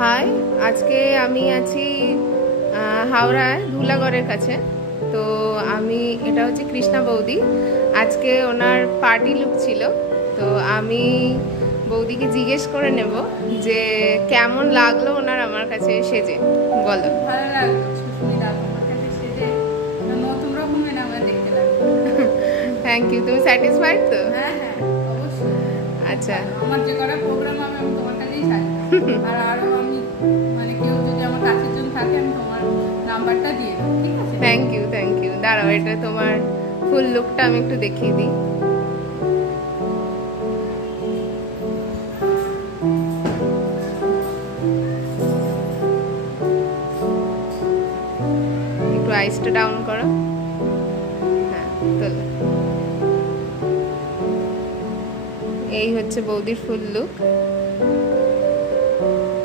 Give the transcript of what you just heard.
High, আজকে আমি আছি হাওড়ায় ধুলাগড়ের কাছে। তো এটা হচ্ছে কৃষ্ণা বৌদি। আজকে ওনার পার্টি লুক ছিল। তো আমি বৌদিকে জিজ্ঞেস করে নেব যে কেমন লাগলো ওনার আমার কাছে সেজে। বলো। ভালো লাগলো সুস্মিতা, তোমার কাছে সেজে নতুন রকমের আমার দেখতে লাগলো। Thank you. তুমি স্যাটিসফাইড তো? হ্যাঁ হ্যাঁ, অবশ্যই। আচ্ছা। আমার যে কটা প্রোগ্রাম হবে আমি তোমার কাছেই সাজবো। আর আরো আমি মানে কেউ যদি আমার কাছের জন থাকে আমি তোমার নাম্বারটা দিয়ে দেবো, ঠিক আছে? Thank you, thank you. দাঁড়াও, এটা তোমার ফুল লুকটা আমি একটু দেখিয়ে দিই। একটু আইসটা ডাউন করো। হ্যাঁ, তোলো। এই হচ্ছে বৌদির ফুল লুক।